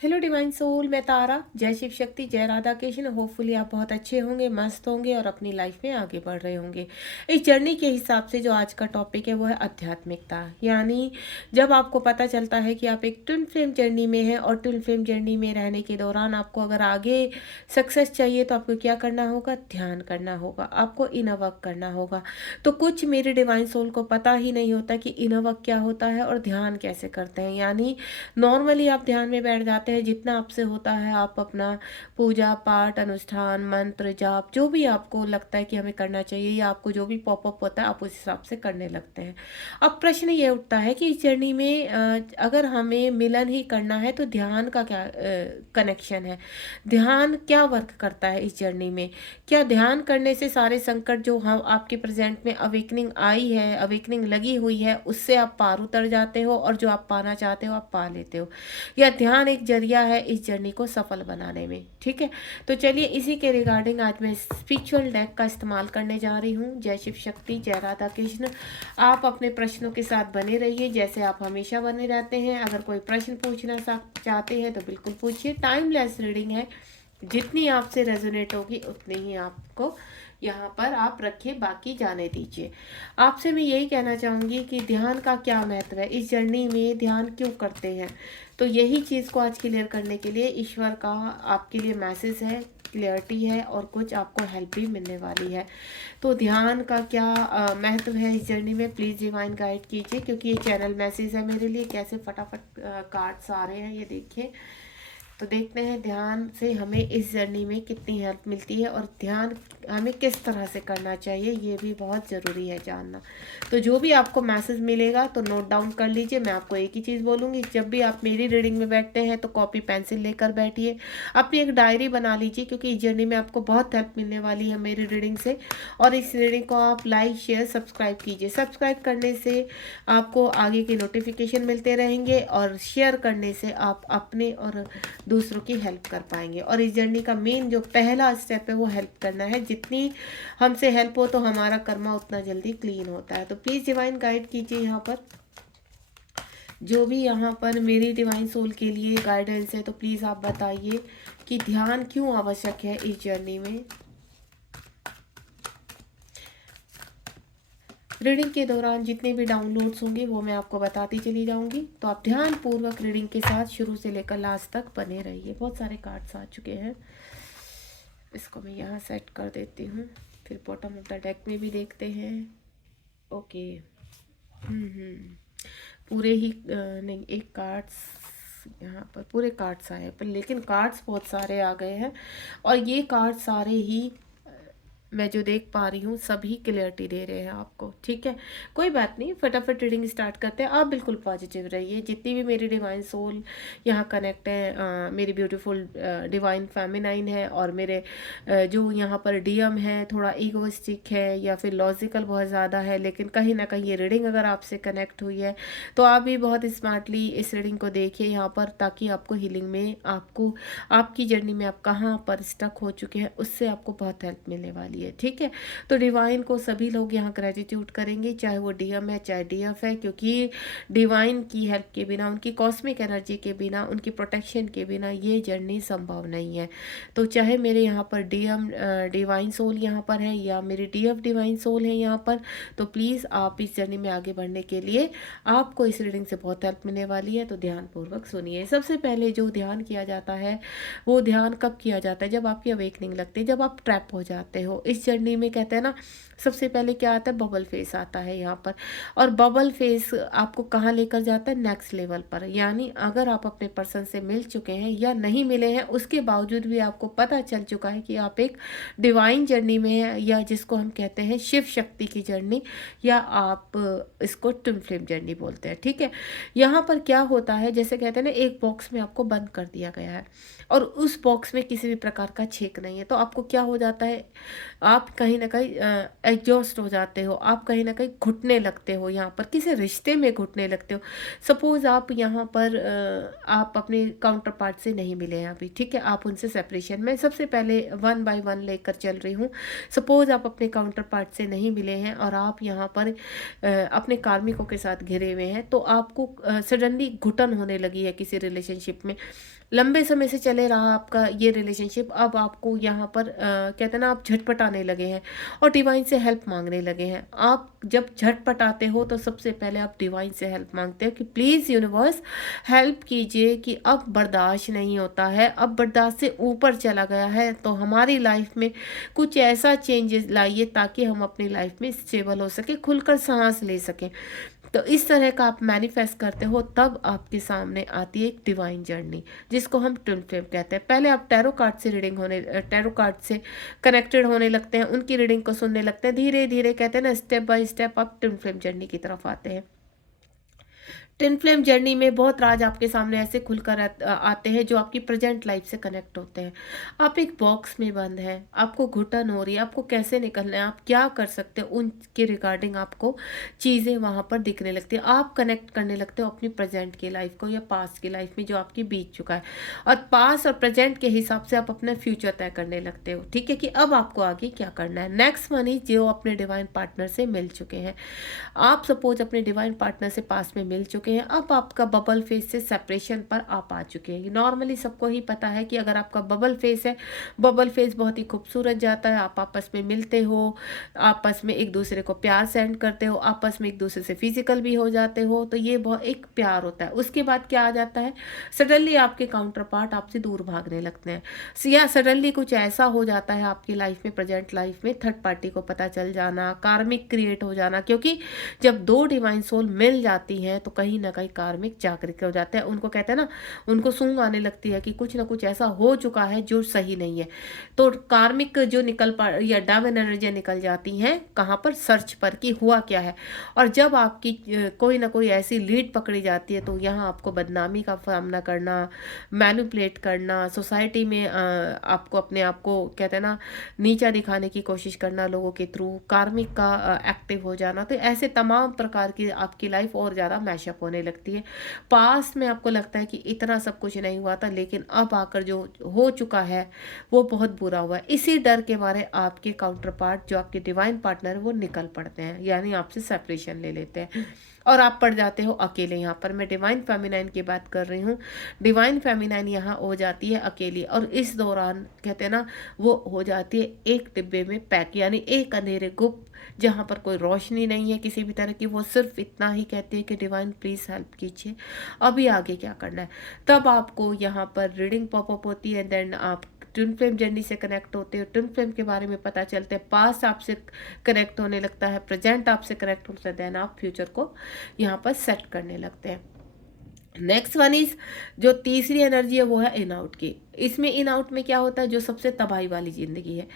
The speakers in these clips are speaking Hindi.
हेलो डिवाइन सोल, मैं तारा। जय शिव शक्ति, जय राधा कृष्ण। होपफुली आप बहुत अच्छे होंगे, मस्त होंगे और अपनी लाइफ में आगे बढ़ रहे होंगे। इस जर्नी के हिसाब से जो आज का टॉपिक है वो है आध्यात्मिकता। यानी जब आपको पता चलता है कि आप एक ट्विन फ्लेम जर्नी में हैं और ट्विन फ्लेम जर्नी में रहने के दौरान आपको अगर आगे सक्सेस चाहिए तो आपको क्या करना होगा? ध्यान करना होगा, आपको इनर वर्क करना होगा। तो कुछ मेरे डिवाइन सोल को पता ही नहीं होता कि इनर वर्क क्या होता है और ध्यान कैसे करते हैं। यानी नॉर्मली आप ध्यान में बैठ जाते हैं, जितना आपसे होता है आप अपना पूजा पाठ अनुष्ठान मंत्र जाप जो भी आपको लगता है कि हमें करना चाहिए या आपको जो भी पॉपअप होता है आप उस हिसाब से करने लगते हैं। अब प्रश्न ये उठता है कि इस जर्नी में अगर हमें मिलन ही करना है तो ध्यान का क्या कनेक्शन है? ध्यान क्या वर्क करता है इस जर्नी में? क्या ध्यान करने से सारे संकट जो हम आपके प्रेजेंट में अवेकनिंग आई है, अवेकनिंग लगी हुई है, उससे आप पार उतर जाते हो और जो आप पाना चाहते हो आप पा लेते हो? या ध्यान एक जरिया है इस जर्नी को सफल बनाने में? ठीक है, तो चलिए इसी के रिगार्डिंग आज मैं स्पिरिचुअल डेक का इस्तेमाल करने जा रही हूँ। जय शिव शक्ति, जय राधा कृष्ण। आप अपने प्रश्नों के साथ बने रहिए जैसे आप हमेशा बने रहते हैं। अगर कोई प्रश्न पूछना चाहते हैं तो बिल्कुल पूछिए। टाइमलेस रीडिंग है, जितनी आपसे रेजोनेट होगी उतनी ही आपको यहाँ पर आप रखिए, बाकी जाने दीजिए। आपसे मैं यही कहना चाहूँगी कि ध्यान का क्या महत्व है, इस जर्नी में ध्यान क्यों करते हैं। तो यही चीज़ को आज क्लियर करने के लिए ईश्वर का आपके लिए मैसेज है, क्लियरिटी है और कुछ आपको हेल्प भी मिलने वाली है। तो ध्यान का क्या महत्व है इस जर्नी में, प्लीज़ डिवाइन गाइड कीजिए, क्योंकि ये चैनल मैसेज है मेरे लिए। कैसे फटाफट कार्ड्स आ रहे हैं ये देखिए। तो देखते हैं ध्यान से हमें इस जर्नी में कितनी हेल्प मिलती है और ध्यान हमें किस तरह से करना चाहिए, ये भी बहुत ज़रूरी है जानना। तो जो भी आपको मैसेज मिलेगा तो नोट डाउन कर लीजिए। मैं आपको एक ही चीज़ बोलूँगी, जब भी आप मेरी रीडिंग में बैठते हैं तो कॉपी पेंसिल लेकर बैठिए, अपनी एक डायरी बना लीजिए, क्योंकि इस जर्नी में आपको बहुत हेल्प मिलने वाली है मेरी रीडिंग से। और इस रीडिंग को आप लाइक शेयर सब्सक्राइब कीजिए। सब्सक्राइब करने से आपको आगे के नोटिफिकेशन मिलते रहेंगे और शेयर करने से आप अपने और दूसरों की हेल्प कर पाएंगे। और इस जर्नी का मेन जो पहला स्टेप है वो हेल्प करना है। जितनी हमसे हेल्प हो तो हमारा कर्मा उतना जल्दी क्लीन होता है। तो प्लीज़ डिवाइन गाइड कीजिए यहाँ पर, जो भी यहाँ पर मेरी डिवाइन सोल के लिए गाइडेंस है। तो प्लीज़ आप बताइए कि ध्यान क्यों आवश्यक है इस जर्नी में। रीडिंग के दौरान जितने भी डाउनलोड्स होंगे वो मैं आपको बताती चली जाऊंगी। तो आप ध्यान पूर्वक रीडिंग के साथ शुरू से लेकर लास्ट तक बने रहिए। बहुत सारे कार्ड्स आ चुके हैं, इसको मैं यहाँ सेट कर देती हूँ, फिर बॉटम ऑफ द डेक में भी देखते हैं। ओके, पूरे ही नहीं, एक कार्ड्स यहाँ पर पूरे कार्ड्स आए पर लेकिन कार्ड्स बहुत सारे आ गए हैं और ये कार्ड सारे ही मैं जो देख पा रही हूँ सभी क्लियरिटी दे रहे हैं आपको। ठीक है, कोई बात नहीं, फटाफट रीडिंग स्टार्ट करते हैं। आप बिल्कुल पॉजिटिव रहिए। जितनी भी मेरी डिवाइन सोल यहाँ कनेक्ट है, मेरी ब्यूटीफुल डिवाइन फेमिनाइन है और मेरे जो यहाँ पर डीएम है थोड़ा ईगोइस्टिक है या फिर लॉजिकल बहुत ज़्यादा है, लेकिन कहीं ना कहीं ये रीडिंग अगर आपसे कनेक्ट हुई है तो आप भी बहुत स्मार्टली इस रीडिंग को देखिए यहाँ पर, ताकि आपको हीलिंग में, आपको आपकी जर्नी में आप कहाँ पर स्टक हो चुके हैं उससे आपको बहुत हेल्प मिलने वाली है। ठीक है, तो डिवाइन को सभी लोग यहाँ ग्रेटिट्यूड करेंगे, चाहे वो डीएम है चाहे डीएफ है, क्योंकि डिवाइन की हेल्प के बिना, उनकी कॉस्मिक एनर्जी के बिना, उनकी प्रोटेक्शन के बिना ये जर्नी संभव नहीं है। तो चाहे मेरे यहाँ पर डीएम डिवाइन सोल यहाँ पर है या मेरी डीएफ डिवाइन सोल है यहाँ पर, तो प्लीज़ आप इस जर्नी में आगे बढ़ने के लिए आपको इस रीडिंग से बहुत हेल्प मिलने वाली है। तो ध्यानपूर्वक सुनिए। सबसे पहले जो ध्यान किया जाता है वो ध्यान कब किया जाता है? जब आपकी अवेकनिंग लगती है, जब आप ट्रैप हो जाते हो इस जर्नी में। कहते हैं ना, सबसे पहले क्या आता है? बबल फेस आता है यहाँ पर। और बबल फेस आपको कहाँ लेकर जाता है? नेक्स्ट लेवल पर। यानी अगर आप अपने पर्सन से मिल चुके हैं या नहीं मिले हैं, उसके बावजूद भी आपको पता चल चुका है कि आप एक डिवाइन जर्नी में हैं, या जिसको हम कहते हैं शिव शक्ति की जर्नी, या आप इसको ट्विन फ्लेम जर्नी बोलते हैं। ठीक है, यहाँ पर क्या होता है, जैसे कहते हैं ना, एक बॉक्स में आपको बंद कर दिया गया है और उस बॉक्स में किसी भी प्रकार का छेक नहीं है। तो आपको क्या हो जाता है, आप कहीं न कहीं एग्ज़ॉस्ट हो जाते हो, आप कहीं न कहीं घुटने लगते हो यहाँ पर, किसी रिश्ते में घुटने लगते हो। सपोज़ आप यहाँ पर आप अपने काउंटर पार्ट से नहीं मिले हैं अभी, ठीक है? आप उनसे सेपरेशन में, सबसे पहले वन बाय वन लेकर चल रही हूँ। सपोज़ आप अपने काउंटर पार्ट से नहीं मिले हैं और आप यहाँ पर अपने कार्मिकों के साथ घिरे हुए हैं, तो आपको सडनली घुटन होने लगी है किसी रिलेशनशिप में। लंबे समय से चले रहा आपका ये रिलेशनशिप, अब आपको यहाँ पर कहते हैं ना, आप झटपटाने लगे हैं और डिवाइन से हेल्प मांगने लगे हैं। आप जब झटपटाते हो तो सबसे पहले आप डिवाइन से हेल्प मांगते हो कि प्लीज़ यूनिवर्स हेल्प कीजिए, कि अब बर्दाश्त नहीं होता है, अब बर्दाश्त से ऊपर चला गया है, तो हमारी लाइफ में कुछ ऐसा चेंजेस लाइए ताकि हम अपनी लाइफ में स्टेबल हो सके, खुलकर सांस ले सकें। तो इस तरह का आप मैनिफेस्ट करते हो, तब आपके सामने आती है एक डिवाइन जर्नी, जिसको हम ट्विन फ्लेम कहते हैं। पहले आप टैरो कार्ड से कनेक्टेड होने लगते हैं, उनकी रीडिंग को सुनने लगते हैं, धीरे धीरे कहते हैं ना, स्टेप बाय स्टेप आप ट्विन फ्लेम जर्नी की तरफ आते हैं। ट्विन फ्लेम जर्नी में बहुत राज आपके सामने ऐसे खुलकर आते हैं जो आपकी प्रेजेंट लाइफ से कनेक्ट होते हैं। आप एक बॉक्स में बंद हैं, आपको घुटन हो रही है, आपको कैसे निकलना है, आप क्या कर सकते हो, उनके रिगार्डिंग आपको चीज़ें वहाँ पर दिखने लगती है। आप कनेक्ट करने लगते हो अपनी प्रेजेंट की लाइफ को या पास्ट की लाइफ में जो आपकी बीत चुका है, और पास्ट और प्रेजेंट के हिसाब से आप अपना फ्यूचर तय करने लगते हो, ठीक है, कि अब आपको आगे क्या करना है। नेक्स्ट वन इज जो अपने डिवाइन पार्टनर से मिल चुके हैं। आप सपोज अपने डिवाइन पार्टनर से पास में मिल चुके हैं, अब आपका बबल फेस से सेपरेशन पर आप आ चुके हैं। नॉर्मली सबको ही पता है कि अगर आपका बबल फेस है, बबल फेस बहुत ही खूबसूरत जाता है, आप आपस में मिलते हो, आपस में एक दूसरे को प्यार सेंड करते हो, आपस में एक दूसरे से फिजिकल भी हो जाते हो, तो ये बहुत एक प्यार होता है। उसके बाद क्या आ जाता है, सडनली आपके काउंटर पार्ट आपसे दूर भागने लगते हैं, या सडनली कुछ ऐसा हो जाता है आपकी लाइफ में, प्रेजेंट लाइफ में, थर्ड पार्टी को पता चल जाना, कार्मिक क्रिएट हो जाना, क्योंकि जब दो डिवाइन सोल मिल जाती हैं तो कहीं ना कहीं कार्मिक जागृत हो जाते हैं। उनको कहते हैं ना, उनको सूंघ आने लगती है कि कुछ ना कुछ ऐसा हो चुका है जो सही नहीं है, तो कार्मिक जो निकल पा या डायमंड एनर्जी निकल जाती हैं कहाँ पर, सर्च पर, कि हुआ क्या है। और जब आपकी कोई ना कोई ऐसी लीड पकड़ी जाती है तो यहाँ आपको बदनामी का सामना करना, मैनिपुलेट करना, सोसाइटी में आपको अपने आप को कहते हैं ना नीचा दिखाने की कोशिश करना लोगों के थ्रू, कार्मिक का एक्टिव हो जाना, तो ऐसे तमाम प्रकार की आपकी लाइफ और ज़्यादा मैशअप होने लगती है। पास्ट में आपको लगता है कि इतना सब कुछ नहीं हुआ था, लेकिन अब आकर जो हो चुका है वो बहुत बुरा हुआ है। इसी डर के बारे आपके काउंटर पार्ट जो आपके डिवाइन पार्टनर है वो निकल पड़ते हैं, यानी आपसे सेपरेशन ले लेते हैं और आप पड़ जाते हो अकेले। यहाँ पर मैं डिवाइन फेमिनाइन की बात कर रही हूँ। डिवाइन फेमिनाइन यहाँ हो जाती है अकेली, और इस दौरान कहते हैं ना वो हो जाती है एक डिब्बे में पैक, यानी एक अंधेरे गुप्त जहाँ पर कोई रोशनी नहीं है किसी भी तरह की। वो सिर्फ इतना ही कहती है कि डिवाइन प्लीज़ हेल्प कीजिए, अभी आगे क्या करना है। तब आपको यहाँ पर रीडिंग पॉपअप होती है, देन आप ट्विन फ्लेम जर्नी से कनेक्ट होते हो, ट्विन फ्लेम के बारे में पता चलते हैं, पास्ट आपसे कनेक्ट होने लगता है, प्रेजेंट आपसे कनेक्ट होता है, देन आप फ्यूचर को यहाँ पर सेट करने लगते हैं। नेक्स्ट वन इज जो तीसरी एनर्जी है वो है इन आउट की। इसमें इन आउट में क्या होता है, जो सबसे तबाही वाली जिंदगी है,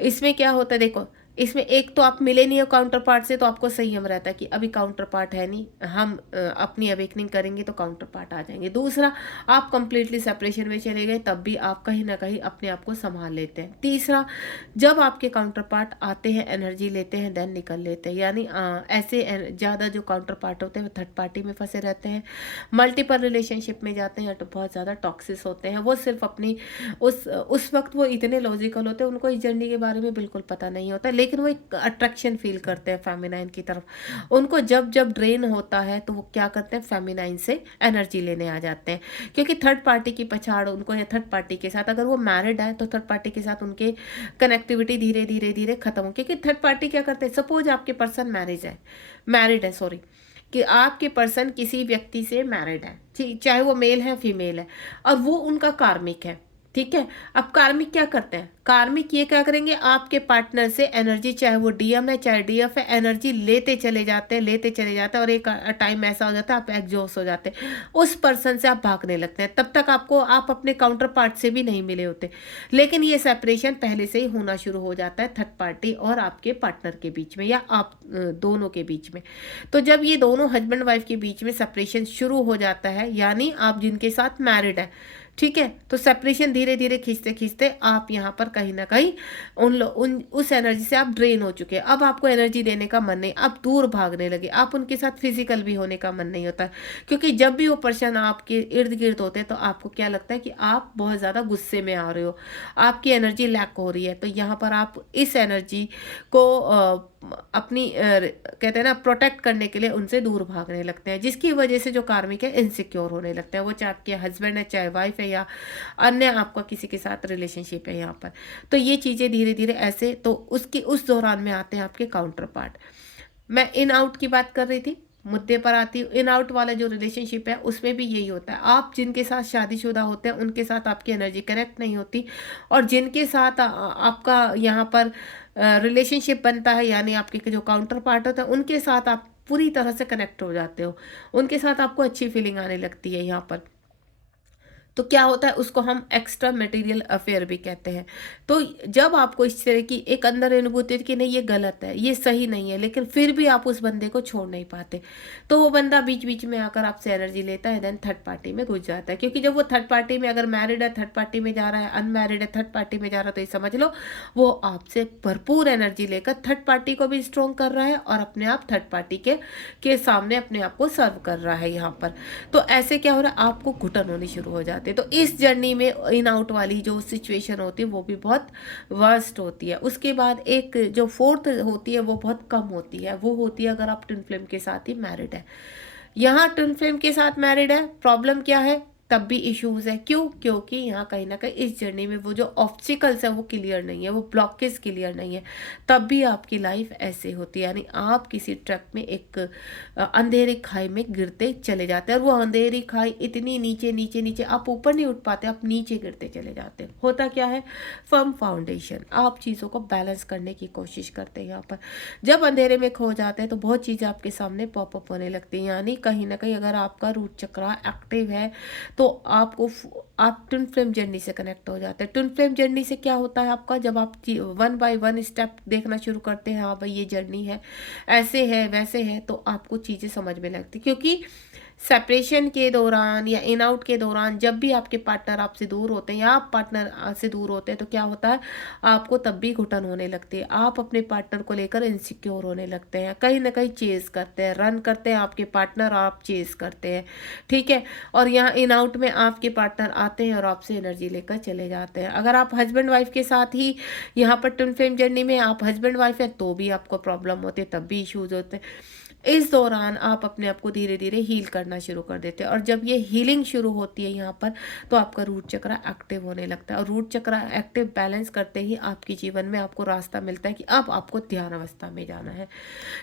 इसमें क्या होता है, देखो इसमें एक तो आप मिले नहीं हो काउंटर पार्ट से, तो आपको संयम रहता है कि अभी काउंटर पार्ट है नहीं, हम अपनी अवेकनिंग करेंगे तो काउंटर पार्ट आ जाएंगे। दूसरा, आप कंप्लीटली सेपरेशन में चले गए, तब भी आप कहीं ना कहीं अपने आप को संभाल लेते हैं। तीसरा, जब आपके काउंटर पार्ट आते हैं, एनर्जी लेते हैं, देन निकल लेते हैं, यानी ऐसे ज़्यादा जो काउंटर पार्ट होते हैं वो थर्ड पार्टी में फंसे रहते हैं, मल्टीपल रिलेशनशिप में जाते हैं, तो बहुत ज़्यादा टॉक्सिस होते हैं। वो सिर्फ अपनी उस वक्त वो इतने लॉजिकल होते हैं, उनको इस जर्नी के बारे में बिल्कुल पता नहीं होता, लेकिन वो एक अट्रैक्शन फील करते हैं फेमिनाइन की तरफ। उनको जब जब ड्रेन होता है तो वो क्या करते हैं, फेमिनाइन से एनर्जी लेने आ जाते हैं, क्योंकि थर्ड पार्टी की पछाड़ उनको, या थर्ड पार्टी के साथ अगर वो मैरिड है तो थर्ड पार्टी के साथ उनके कनेक्टिविटी धीरे धीरे धीरे खत्म हो, क्योंकि थर्ड पार्टी क्या करते हैं, सपोज आपके पर्सन मैरिड है सॉरी, कि आपके पर्सन किसी व्यक्ति से मैरिड है, चाहे वो मेल है फीमेल है, और वो उनका कार्मिक है, ठीक है। अब कार्मिक क्या करते हैं, कार्मिक ये क्या करेंगे, आपके पार्टनर से एनर्जी, चाहे वो डीएम है चाहे डीएफ है, एनर्जी लेते चले जाते हैं, और एक टाइम ऐसा हो जाता है आप एग्जॉस्ट हो जाते हैं, उस पर्सन से आप भागने लगते हैं। तब तक आप अपने काउंटर पार्ट से भी नहीं मिले होते, लेकिन ये सेपरेशन पहले से ही होना शुरू हो जाता है थर्ड पार्टी और आपके पार्टनर के बीच में, या आप दोनों के बीच में। तो जब ये दोनों हस्बैंड वाइफ के बीच में सेपरेशन शुरू हो जाता है, यानी आप जिनके साथ मैरिड है, ठीक है। तो सेपरेशन धीरे धीरे खींचते खींचते आप यहाँ पर कहीं ना कहीं उस एनर्जी से आप ड्रेन हो चुके हैं। अब आपको एनर्जी देने का मन नहीं, आप दूर भागने लगे, आप उनके साथ फिजिकल भी होने का मन नहीं होता। क्योंकि जब भी वो पर्सन आपके इर्द गिर्द होते हैं तो आपको क्या लगता है कि आप बहुत ज़्यादा गुस्से में आ रहे हो, आपकी एनर्जी लैक हो रही है। तो यहाँ पर आप इस एनर्जी को अपनी कहते हैं ना प्रोटेक्ट करने के लिए उनसे दूर भागने लगते हैं, जिसकी वजह से जो कार्मिक है इनसिक्योर होने लगते हैं। वो चाहे आपके हस्बैंड है, चाहे वाइफ है, या अन्य आपका किसी के साथ रिलेशनशिप है यहाँ पर। तो ये चीज़ें धीरे धीरे ऐसे तो उस दौरान में आते हैं आपके काउंटर पार्ट। मैं इन आउट की बात कर रही थी, मुद्दे पर आती हूँ। इन आउट वाला जो रिलेशनशिप है उसमें भी यही होता है। आप जिनके साथ शादीशुदा होते हैं उनके साथ आपकी एनर्जी कनेक्ट नहीं होती, और जिनके साथ आपका यहाँ पर रिलेशनशिप बनता है, यानी आपके जो काउंटर पार्ट होता है, उनके साथ आप पूरी तरह से कनेक्ट हो जाते हो, उनके साथ आपको अच्छी फीलिंग आने लगती है यहाँ पर। तो क्या होता है, उसको हम एक्स्ट्रा मटेरियल अफेयर भी कहते हैं। तो जब आपको इस तरह की एक अंदर अनुभूति कि नहीं ये गलत है, ये सही नहीं है, लेकिन फिर भी आप उस बंदे को छोड़ नहीं पाते, तो वो बंदा बीच बीच में आकर आपसे एनर्जी लेता है, देन थर्ड पार्टी में घुस जाता है। क्योंकि जब वो थर्ड पार्टी में, अगर मैरिड है थर्ड पार्टी में जा रहा है, अनमैरिड है थर्ड पार्टी में जा रहा है, तो ये समझ लो वो आपसे भरपूर एनर्जी लेकर थर्ड पार्टी को भी स्ट्रॉन्ग कर रहा है और अपने आप थर्ड पार्टी के सामने अपने आप को सर्व कर रहा है यहाँ पर। तो ऐसे क्या हो रहा है, आपको घुटन होनी शुरू हो जाती है। तो इस जर्नी में इन आउट वाली जो सिचुएशन होती है वो भी बहुत वर्स्ट होती है। उसके बाद एक जो फोर्थ होती है वो बहुत कम होती है, वो होती है अगर आप ट्विन फ्लेम के साथ ही मैरिड है। यहाँ ट्विन फ्लेम के साथ मैरिड है, प्रॉब्लम क्या है, तब भी इश्यूज है। क्यों? क्योंकि यहाँ कहीं ना कहीं इस जर्नी में वो जो ऑब्स्टिकल्स है वो क्लियर नहीं है, वो ब्लॉकेज क्लियर नहीं है, तब भी आपकी लाइफ ऐसे होती है। यानी आप किसी ट्रक में एक अंधेरी खाई में गिरते चले जाते हैं, और वो अंधेरी खाई इतनी नीचे नीचे नीचे, आप ऊपर नहीं उठ पाते, आप नीचे गिरते चले जाते हैं। होता क्या है, फर्म फाउंडेशन, आप चीज़ों को बैलेंस करने की कोशिश करते हैं। यहाँ पर जब अंधेरे में खो जाते हैं तो बहुत चीज़ें आपके सामने पॉपअप होने लगती हैं। यानी कहीं ना कहीं अगर आपका रूट चक्र एक्टिव है तो आप ट्विन फ्लेम जर्नी से कनेक्ट हो जाते हैं। ट्विन फ्लेम जर्नी से क्या होता है आपका, जब आप 1 बाय 1 स्टेप देखना शुरू करते हैं, हाँ भाई ये जर्नी है, ऐसे है वैसे है, तो आपको चीज़ें समझ में लगती। क्योंकि सेपरेशन के दौरान या इन आउट के दौरान जब भी आपके पार्टनर आपसे दूर होते हैं या आप पार्टनर से दूर होते हैं, तो क्या होता है, आपको तब भी घुटन होने लगती है, आप अपने पार्टनर को लेकर इनसिक्योर होने लगते हैं, कहीं ना कहीं चेज करते हैं, रन करते हैं आपके पार्टनर, आप चेज करते हैं, ठीक है। और यहाँ इन आउट में आपके पार्टनर आते हैं और आपसे एनर्जी लेकर चले जाते हैं। अगर आप हस्बैंड वाइफ के साथ ही यहाँ पर ट्विन फ्लेम जर्नी में आप हस्बैंड वाइफ है तो भी आपको प्रॉब्लम होती है, तब भी इश्यूज होते हैं। इस दौरान आप अपने आप को धीरे धीरे हील करना शुरू कर देते हैं, और जब ये हीलिंग शुरू होती है यहाँ पर, तो आपका रूट चक्र एक्टिव होने लगता है, और रूट चक्र एक्टिव बैलेंस करते ही आपके जीवन में आपको रास्ता मिलता है कि अब आपको ध्यान अवस्था में जाना है।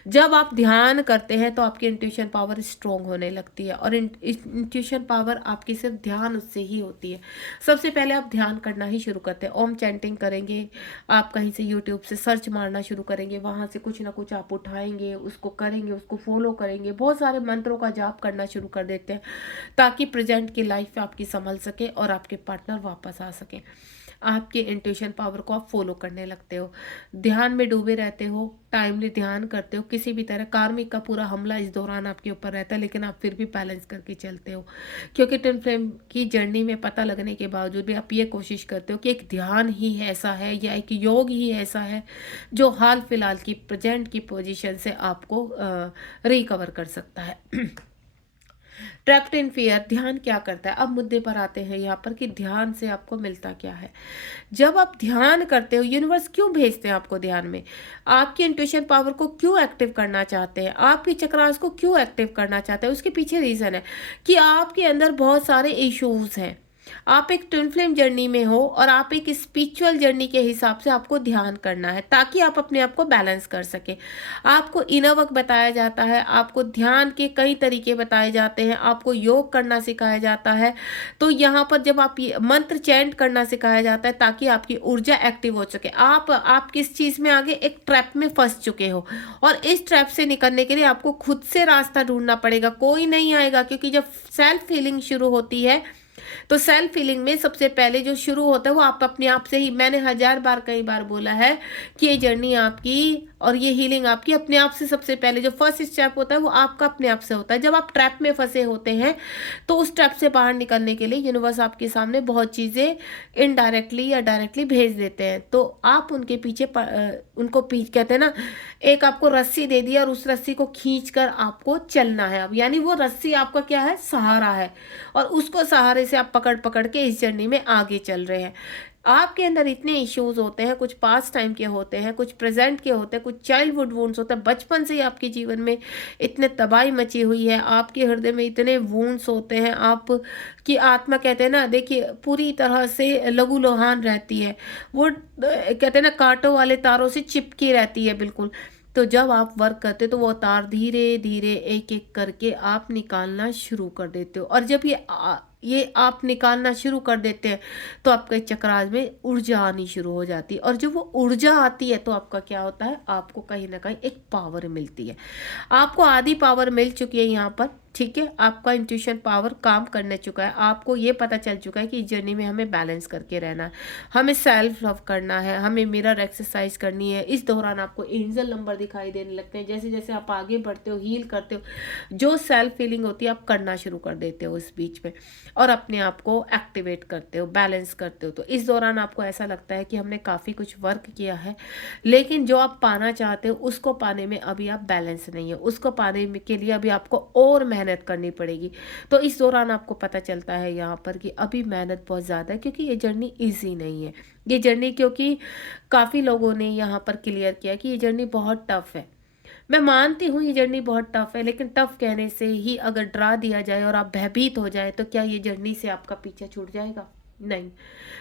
जब आप ध्यान करते हैं तो आपकी इंट्यूशन पावर स्ट्रोंग होने लगती है, और इंट्यूशन पावर आपकी सिर्फ ध्यान उससे ही होती है। सबसे पहले आप ध्यान करना ही शुरू करते हैं, ओम चैंटिंग करेंगे, आप कहीं से यूट्यूब से सर्च मारना शुरू करेंगे, वहाँ से कुछ ना कुछ आप उठाएंगे, उसको करेंगे, उसको फॉलो करेंगे, बहुत सारे मंत्रों का जाप करना शुरू कर देते हैं, ताकि प्रेजेंट की लाइफ आपकी संभल सके और आपके पार्टनर वापस आ सके। आपके इंट्यूशन पावर को आप फॉलो करने लगते हो, ध्यान में डूबे रहते हो, टाइमली ध्यान करते हो, किसी भी तरह कार्मिक का पूरा हमला इस दौरान आपके ऊपर रहता है, लेकिन आप फिर भी बैलेंस करके चलते हो। क्योंकि ट्विन फ्लेम की जर्नी में पता लगने के बावजूद भी आप ये कोशिश करते हो कि एक ध्यान ही ऐसा है या एक योग ही ऐसा है जो हाल फिलहाल की प्रेजेंट की पोजीशन से आपको रिकवर कर सकता है। ट्रैप्ड इन फियर, ध्यान क्या करता है, अब मुद्दे पर आते हैं यहाँ पर कि ध्यान से आपको मिलता क्या है। जब आप ध्यान करते हो, यूनिवर्स क्यों भेजते हैं आपको ध्यान में, आपकी इंट्यूशन पावर को क्यों एक्टिव करना चाहते हैं, आपके चक्रास को क्यों एक्टिव करना चाहते हैं, उसके पीछे रीजन है कि आपके अंदर बहुत सारे इश्यूज हैं। आप एक ट्विन फ्लेम जर्नी में हो और आप एक स्पिरिचुअल जर्नी के हिसाब से आपको ध्यान करना है, ताकि आप अपने आप को बैलेंस कर सके। आपको इनर वर्क बताया जाता है, आपको ध्यान के कई तरीके बताए जाते हैं, आपको योग करना सिखाया जाता है। तो यहाँ पर जब आप ये मंत्र चैंट करना सिखाया जाता है ताकि आपकी ऊर्जा एक्टिव हो सके। आप किस चीज़ में आगे एक ट्रैप में फंस चुके हो, और इस ट्रैप से निकलने के लिए आपको खुद से रास्ता ढूंढना पड़ेगा, कोई नहीं आएगा। क्योंकि जब सेल्फ हीलिंग शुरू होती है तो सेल्फ हीलिंग में सबसे पहले जो शुरू होता है वो आप अपने आप से ही, मैंने हजार बार कई बार बोला है कि ये जर्नी आपकी और ये हीलिंग आपकी अपने आप से, सबसे पहले जो फर्स्ट स्टेप होता है वो आपका अपने आप से होता है। जब आप ट्रैप में फंसे होते हैं तो उस ट्रैप से बाहर निकलने के लिए यूनिवर्स आपके सामने बहुत चीज़ें इनडायरेक्टली या डायरेक्टली भेज देते हैं, तो आप उनके पीछे उनको कहते हैं ना, एक आपको रस्सी दे दी और उस रस्सी को खींच कर आपको चलना है अब, यानी वो रस्सी आपका क्या है, सहारा है, और उसको सहारे से आप पकड़ पकड़ के इस जर्नी में आगे चल रहे हैं। आपके अंदर इतने इश्यूज होते हैं, कुछ पास्ट टाइम के होते हैं, कुछ प्रेजेंट के होते हैं, कुछ चाइल्डहुड वुंड्स होते हैं, बचपन से ही आपके जीवन में इतने तबाही मची हुई है, आपके हृदय में इतने वुंड्स होते हैं, आप की आत्मा कहते हैं ना, देखिए पूरी तरह से लहूलुहान रहती है, वो कहते हैं ना कांटों वाले तारों से चिपकी रहती है बिल्कुल। तो जब आप वर्क करते हो तो वो तार धीरे धीरे एक एक करके आप निकालना शुरू कर देते हो, और जब ये आप निकालना शुरू कर देते हैं तो आपके चक्रास में ऊर्जा आनी शुरू हो जाती है, और जब वो ऊर्जा आती है तो आपका क्या होता है, आपको कहीं ना कहीं एक पावर मिलती है। आपको आधी पावर मिल चुकी है यहाँ पर, ठीक है, आपका इंट्यूशन पावर काम करने चुका है, आपको ये पता चल चुका है कि इस जर्नी में हमें बैलेंस करके रहना है, हमें सेल्फ लव करना है, हमें मिरर एक्सरसाइज करनी है। इस दौरान आपको एंजल नंबर दिखाई देने लगते हैं, जैसे जैसे आप आगे बढ़ते हो, हील करते हो, जो सेल्फ फीलिंग होती है आप करना शुरू कर देते हो इस बीच में, और अपने आप को एक्टिवेट करते हो, बैलेंस करते हो। तो इस दौरान आपको ऐसा लगता है कि हमने काफ़ी कुछ वर्क किया है, लेकिन जो आप पाना चाहते हो उसको पाने में अभी आप बैलेंस नहीं है, उसको पाने के लिए अभी आपको और मेहनत करनी पड़ेगी। तो इस दौरान आपको पता चलता है यहाँ पर कि अभी मेहनत बहुत ज़्यादा है, क्योंकि ये जर्नी ईजी नहीं है, ये जर्नी, क्योंकि काफ़ी लोगों ने यहाँ पर क्लियर किया कि ये जर्नी बहुत टफ है। मैं मानती हूँ ये जर्नी बहुत टफ है, लेकिन टफ कहने से ही अगर डरा दिया जाए और आप भयभीत हो जाए तो क्या ये जर्नी से आपका पीछा छूट जाएगा? नहीं।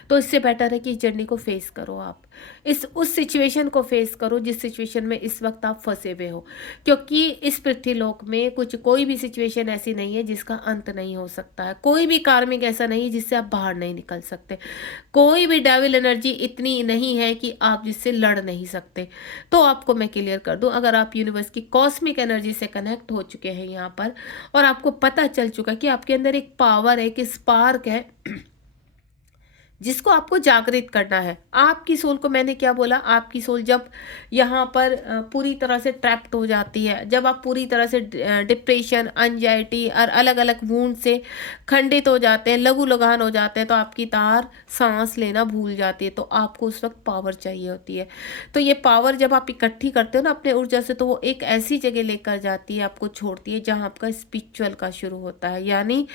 तो इससे बेटर है कि इस जर्नी को फेस करो, आप इस उस सिचुएशन को फेस करो जिस सिचुएशन में इस वक्त आप फंसे हुए हो, क्योंकि इस पृथ्वीलोक में कोई भी सिचुएशन ऐसी नहीं है जिसका अंत नहीं हो सकता है, कोई भी कार्मिक ऐसा नहीं है जिससे आप बाहर नहीं निकल सकते, कोई भी डेविल एनर्जी इतनी नहीं है कि आप जिससे लड़ नहीं सकते। तो आपको मैं क्लियर कर दूं, अगर आप यूनिवर्स की कॉस्मिक एनर्जी से कनेक्ट हो चुके हैं यहाँ पर, और आपको पता चल चुका है कि आपके अंदर एक पावर है, कि स्पार्क है जिसको आपको जागृत करना है। आपकी सोल को मैंने क्या बोला, आपकी सोल जब यहाँ पर पूरी तरह से ट्रैप्ड हो जाती है, जब आप पूरी तरह से डिप्रेशन, एंजाइटी और अलग अलग वूंड से खंडित हो जाते हैं, लघु लगान हो जाते हैं, तो आपकी तार सांस लेना भूल जाती है, तो आपको उस वक्त पावर चाहिए होती है। तो ये पावर जब आप इकट्ठी करते हो ना अपने ऊर्जा से, तो वो एक ऐसी जगह लेकर जाती है, आपको छोड़ती है जहाँ आपका स्पिरिचुअल का शुरू होता है, यानी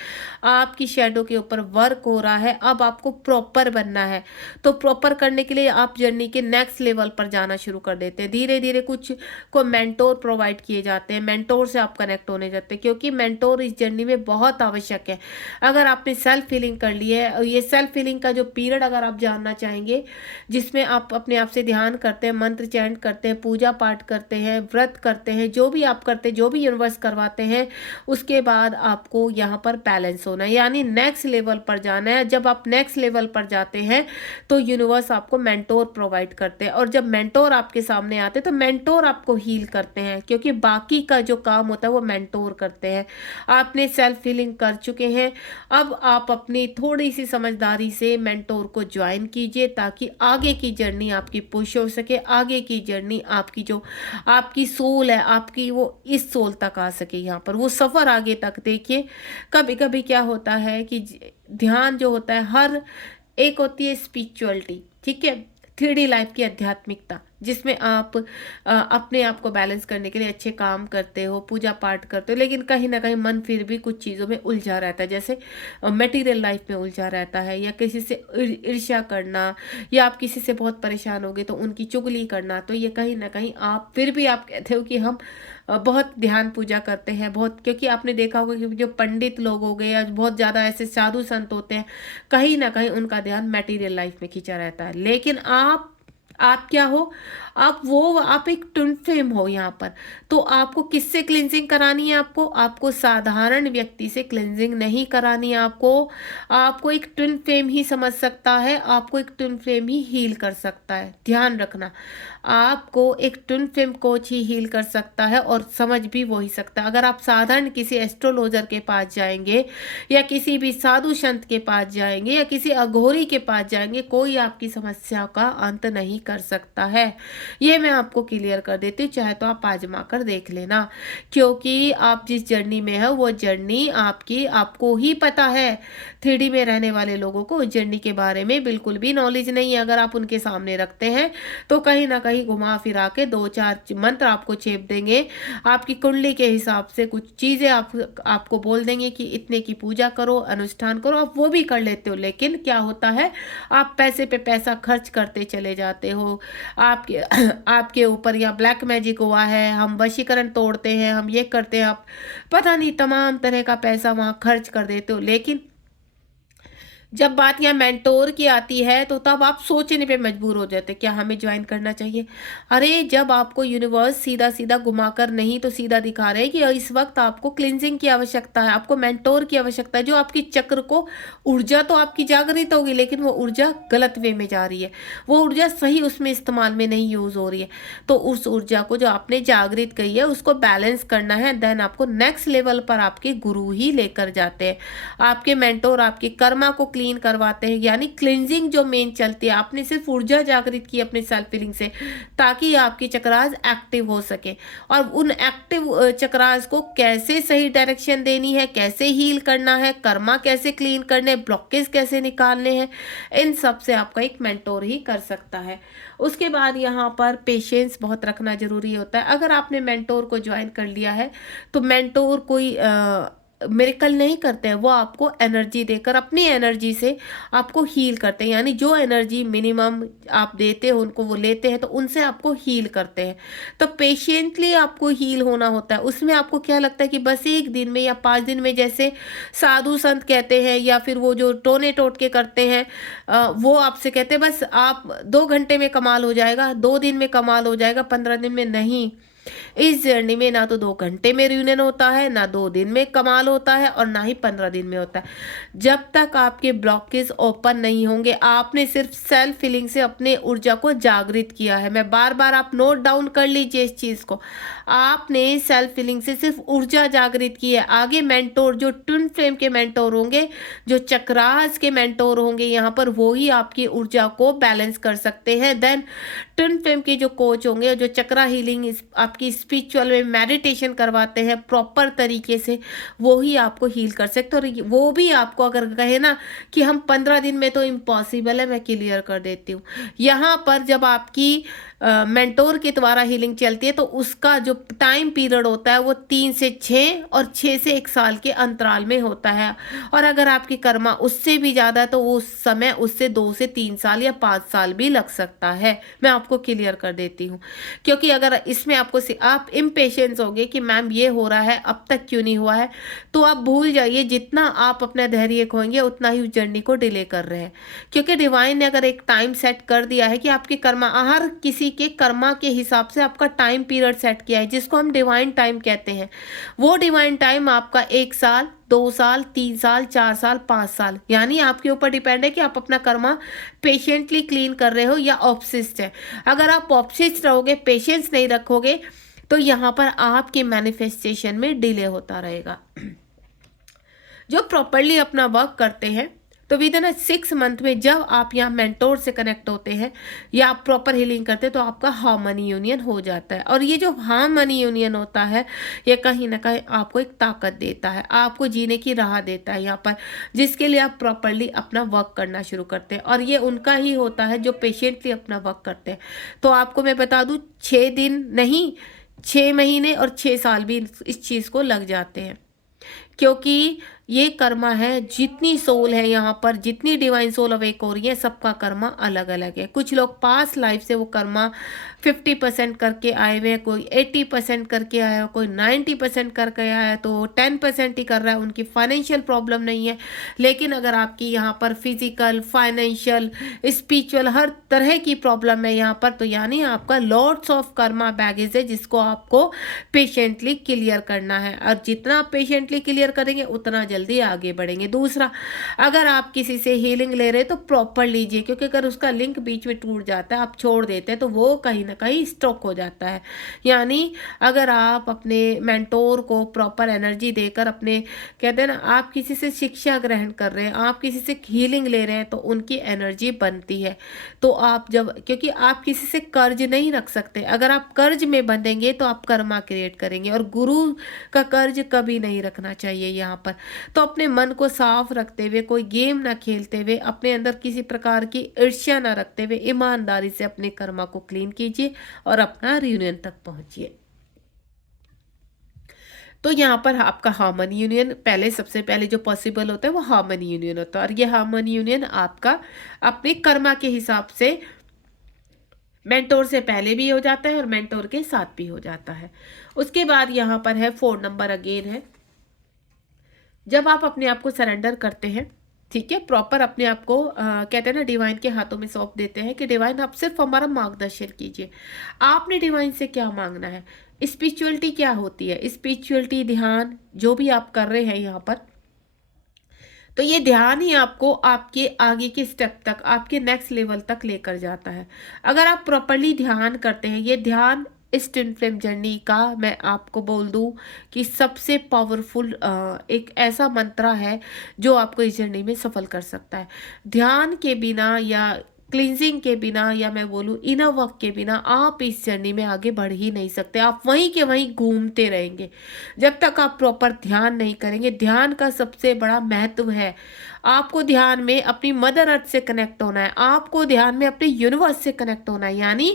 आपकी शेडो के ऊपर वर्क हो रहा है। अब आपको प्रॉपर बनना है, तो प्रॉपर करने के लिए आप जर्नी के नेक्स्ट लेवल पर जाना शुरू कर देते हैं। धीरे धीरे कुछ को मेंटोर प्रोवाइड किए जाते हैं, मेंटोर से आप कनेक्ट होने जाते हैं, क्योंकि मेंटोर इस जर्नी में बहुत आवश्यक है। अगर आपने सेल्फ फीलिंग कर ली है, ये सेल्फ फीलिंग का जो पीरियड अगर आप जानना चाहेंगे, जिसमें आप अपने आप से ध्यान करते हैं, मंत्र चैंट करते हैं, पूजा पाठ करते हैं, व्रत करते हैं, जो भी आप करते हैं, जो भी यूनिवर्स करवाते हैं, उसके बाद आपको यहाँ पर बैलेंस होना है, यानी नेक्स्ट लेवल पर जाना है। जब आप नेक्स्ट लेवल पर जाते हैं तो यूनिवर्स आपको मेंटोर प्रोवाइड करते हैं, और जब मेंटोर आपके सामने आते हैं तो मेंटोर आपको हील करते हैं, क्योंकि बाकी का जो काम होता है वो मेंटोर करते हैं। आपने सेल्फ हीलिंग कर चुके हैं, अब आप अपनी थोड़ी सी समझदारी से मेंटोर को ज्वाइन कीजिए, ताकि आगे की जर्नी आपकी पुश हो सके, आगे की जर्नी आपकी जो आपकी सोल है आपकी, वो इस सोल तक आ सके, यहाँ पर वो सफ़र आगे तक। देखिए कभी कभी क्या होता है कि ध्यान जो होता है, हर एक होती है स्पिरिचुअलिटी, ठीक है, 3D लाइफ की आध्यात्मिकता, जिसमें आप अपने आप को बैलेंस करने के लिए अच्छे काम करते हो, पूजा पाठ करते हो, लेकिन कहीं ना कहीं मन फिर भी कुछ चीज़ों में उलझा रहता है, जैसे मटेरियल लाइफ में उलझा रहता है, या किसी से ईर्ष्या करना, या आप किसी से बहुत परेशान हो गए तो उनकी चुगली करना। तो ये कहीं ना कहीं आप फिर भी आप कहते हो कि हम बहुत ध्यान पूजा करते हैं बहुत, क्योंकि आपने देखा होगा कि जो पंडित लोग हो गए या बहुत ज़्यादा ऐसे साधु संत होते हैं, कहीं ना कहीं उनका ध्यान मटेरियल लाइफ में खींचा रहता है। लेकिन आप आप क्या हो, आप एक ट्विन फ्लेम हो यहाँ पर। तो आपको किससे क्लिनजिंग करानी है? आपको साधारण व्यक्ति से क्लिनजिंग नहीं करानी है। आपको एक ट्विन फ्लेम ही समझ सकता है, आपको एक ट्विन फ्लेम ही हील कर सकता है। ध्यान रखना, आपको एक ट्विन फ्लेम कोच ही हील कर सकता है और समझ भी वही सकता है। अगर आप साधारण किसी एस्ट्रोलॉजर के पास जाएंगे या किसी भी साधु संत के पास जाएंगे या किसी अघोरी के पास जाएंगे, कोई आपकी समस्या का अंत नहीं कर सकता है। ये मैं आपको क्लियर कर देती हूँ, चाहे तो आप आजमा कर देख लेना। क्योंकि आप जिस जर्नी में है वो जर्नी आपको ही पता है। 3D में रहने वाले लोगों को उस जर्नी के बारे में बिल्कुल भी नॉलेज नहीं है। अगर आप उनके सामने रखते हैं तो कहीं ना कहीं घुमा फिरा के 2-4 मंत्र आपको चेप देंगे, आपकी कुंडली के हिसाब से कुछ चीजें आपको बोल देंगे कि इतने की पूजा करो, अनुष्ठान करो। आप वो भी कर लेते हो, लेकिन क्या होता है, आप पैसे पे पैसा खर्च करते चले जाते हो। आपके आपके ऊपर या ब्लैक मैजिक हुआ है, हम वशीकरण तोड़ते हैं, हम ये करते हैं, आप पता नहीं तमाम तरह का पैसा वहां खर्च कर देते हो। लेकिन जब बात यहाँ मेंटोर की आती है तो तब आप सोचने पे मजबूर हो जाते, क्या हमें ज्वाइन करना चाहिए? अरे जब आपको यूनिवर्स सीधा सीधा घुमाकर नहीं तो सीधा दिखा रहे हैं कि इस वक्त आपको क्लिनजिंग की आवश्यकता है, आपको मेंटोर की आवश्यकता है, जो आपकी चक्र को, ऊर्जा तो आपकी जागृत होगी लेकिन वो ऊर्जा गलत वे में जा रही है, वो ऊर्जा सही उसमें इस्तेमाल में नहीं यूज हो रही है। तो उस ऊर्जा को जो आपने जागृत कही है उसको बैलेंस करना है। देन आपको नेक्स्ट लेवल पर आपके गुरु ही लेकर जाते हैं, आपके मेंटोर आपके कर्मा को क्लीन करवाते हैं। यानी क्लिनजिंग जो मेन चलती है, आपने सिर्फ ऊर्जा जागृत की अपने सेल्फ फीलिंग से, ताकि आपकी चक्रास एक्टिव हो सके। और उन एक्टिव चक्रास को कैसे सही डायरेक्शन देनी है, कैसे हील करना है, कर्मा कैसे क्लीन करने, ब्लॉकेज कैसे निकालने हैं, इन सब से आपका एक मेंटोर ही कर सकता है। उसके बाद यहाँ पर पेशेंस बहुत रखना जरूरी होता है। अगर आपने मेंटोर को ज्वाइन कर लिया है तो मेंटोर कोई मिरेकल नहीं करते हैं, वो आपको एनर्जी देकर अपनी एनर्जी से आपको हील करते हैं। यानी जो एनर्जी मिनिमम आप देते हो उनको वो लेते हैं, तो उनसे आपको हील करते हैं। तो पेशेंटली आपको हील होना होता है। उसमें आपको क्या लगता है कि बस 1 दिन में या 5 दिन में, जैसे साधु संत कहते हैं या फिर वो जो टोने टोटके करते हैं, वो आपसे कहते हैं बस आप 2 घंटे में कमाल हो जाएगा, 2 दिन में कमाल हो जाएगा, 15 दिन में। नहीं, इस जर्नी में ना तो 2 घंटे में रियूनियन होता है, ना 2 दिन में कमाल होता है, और ना ही 15 दिन में होता है। जब तक आपके ब्लॉकेज ओपन नहीं होंगे, आपने सिर्फ सेल्फ फीलिंग से अपने ऊर्जा को जागृत किया है। मैं बार बार, आप नोट डाउन कर लीजिए इस चीज को, आपने सेल्फ फीलिंग से सिर्फ ऊर्जा जागृत की है। आगे मेंटोर, जो ट्विन फ्लेम के मेंटोर होंगे, जो चक्रास के मेंटोर होंगे यहाँ पर, वो ही आपकी ऊर्जा को बैलेंस कर सकते हैं। देन ट्विन फ्लेम के जो कोच होंगे, जो चक्रा हीलिंग आपकी स्पिरिचुअल में मेडिटेशन करवाते हैं प्रॉपर तरीके से, वो ही आपको हील कर सकते। और वो भी आपको अगर कहे ना कि हम 15 दिन में, तो इम्पॉसिबल है, मैं क्लियर कर देती हूँ। यहाँ पर जब आपकी मेंटोर के द्वारा हीलिंग चलती है तो उसका जो टाइम पीरियड होता है वो 3 से 6 और 6 से 1 साल के अंतराल में होता है। और अगर आपकी कर्मा उससे भी ज़्यादा है तो वो समय उससे 2 से 3 साल या 5 साल भी लग सकता है। मैं आपको क्लियर कर देती हूँ, क्योंकि अगर इसमें आपको आप इम्पेशेंस होगे कि मैम ये हो रहा है, अब तक क्यों नहीं हुआ है, तो आप भूल जाइए, जितना आप अपना धैर्य खोएंगे उतना ही उस जर्नी को डिले कर रहे हैं। क्योंकि डिवाइन ने अगर एक टाइम सेट कर दिया है कि आपके कर्मा, हर किसी के कर्मा के हिसाब से आपका टाइम पीरियड सेट किया है, जिसको हम डिवाइन टाइम कहते हैं। वो डिवाइन टाइम आपका 1 साल, 2 साल, 3 साल, 4 साल, 5 साल, यानी आपके ऊपर डिपेंड है कि आप अपना कर्मा पेशेंटली क्लीन कर रहे हो या ऑब्सेस्ड है। अगर आप ऑब्सेस्ड रहोगे, पेशेंस नहीं रखोगे, तो यहाँ पर आपके मैनिफेस्टेशन में डिले होता रहेगा। जो प्रॉपरली अपना वर्क करते हैं, तो विद इन 6 मंथ में जब आप यहाँ मेंटोर से कनेक्ट होते हैं या आप प्रॉपर हीलिंग करते हैं, तो आपका हार्मनी यूनियन हो जाता है। और ये जो हार्मनी यूनियन होता है, ये कहीं ना कहीं आपको एक ताकत देता है, आपको जीने की राह देता है यहाँ पर, जिसके लिए आप प्रॉपरली अपना वर्क करना शुरू करते हैं। और ये उनका ही होता है जो पेशेंटली अपना वर्क करते हैं। तो आपको मैं बता दूँ, 6 दिन नहीं, 6 महीने और 6 साल भी इस चीज़ को लग जाते हैं। क्योंकि ये कर्मा है, जितनी सोल है यहाँ पर, जितनी डिवाइन सोल अवेक हो रही है, सबका कर्मा अलग अलग है। कुछ लोग पास लाइफ से वो कर्मा 50% करके आए हुए हैं, कोई 80% करके आया है, कोई 90% करके आया है, तो 10% ही कर रहा है। उनकी फाइनेंशियल प्रॉब्लम नहीं है, लेकिन अगर आपकी यहाँ पर फिजिकल, फाइनेंशियल, स्पिरिचुअल हर तरह की प्रॉब्लम है यहाँ पर, तो यानी आपका लॉट्स ऑफ कर्मा बैगेज है, जिसको आपको पेशेंटली क्लियर करना है। और जितना आप पेशेंटली क्लियर करेंगे उतना जल्दी आगे बढ़ेंगे। दूसरा, अगर आप किसी से हीलिंग ले रहे हैं तो प्रॉपर लीजिए, क्योंकि अगर उसका लिंक बीच में टूट जाता है, आप छोड़ देते हैं, तो वो कहीं ना कहीं स्टॉक हो जाता है। यानी अगर आप अपने मेंटोर को प्रॉपर एनर्जी देकर, अपने कहते हैं ना, आप किसी से शिक्षा ग्रहण कर रहे हैं, आप किसी से हीलिंग ले रहे हैं, तो उनकी एनर्जी बनती है। तो आप जब, क्योंकि आप किसी से कर्ज नहीं रख सकते, अगर आप कर्ज में बंधेंगे तो आप कर्मा क्रिएट करेंगे, और गुरु का कर्ज कभी नहीं रखना चाहिए यहाँ पर। तो अपने मन को साफ रखते हुए, कोई गेम ना खेलते हुए, अपने अंदर किसी प्रकार की ईर्ष्या ना रखते हुए, ईमानदारी से अपने कर्मा को क्लीन कीजिए और अपना रियूनियन तक पहुंचिए। तो यहाँ पर आपका हार्मनी यूनियन पहले, सबसे पहले जो पॉसिबल होता है वो हार्मनी यूनियन होता है, और ये हार्मनी यूनियन आपका अपने कर्मा के हिसाब से मेंटोर से पहले भी हो जाता है और मेंटोर के साथ भी हो जाता है। उसके बाद यहाँ पर है 4 नंबर अगेन है, जब आप अपने आप को सरेंडर करते हैं, ठीक है, प्रॉपर अपने आप को कहते हैं ना, डिवाइन के हाथों में सौंप देते हैं कि डिवाइन आप सिर्फ हमारा मार्गदर्शन कीजिए। आपने डिवाइन से क्या मांगना है? स्पिरिचुअलिटी क्या होती है? स्पिरिचुअलिटी, ध्यान, जो भी आप कर रहे हैं यहाँ पर, तो ये ध्यान ही आपको आपके आगे के स्टेप तक, आपके नेक्स्ट लेवल तक लेकर जाता है। अगर आप प्रॉपरली ध्यान करते हैं, ये ध्यान इस ट्विन फ्लेम जर्नी का मैं आपको बोल दूं कि सबसे पावरफुल एक ऐसा मंत्र है जो आपको इस जर्नी में सफल कर सकता है। ध्यान के बिना या क्लींजिंग के बिना, या मैं बोलूँ इनर वर्क के बिना, आप इस जर्नी में आगे बढ़ ही नहीं सकते। आप वहीं के वहीं घूमते रहेंगे जब तक आप प्रॉपर ध्यान नहीं करेंगे। ध्यान का सबसे बड़ा महत्व है, आपको ध्यान में अपनी मदर अर्थ से कनेक्ट होना है, आपको ध्यान में अपने यूनिवर्स से कनेक्ट होना है। यानी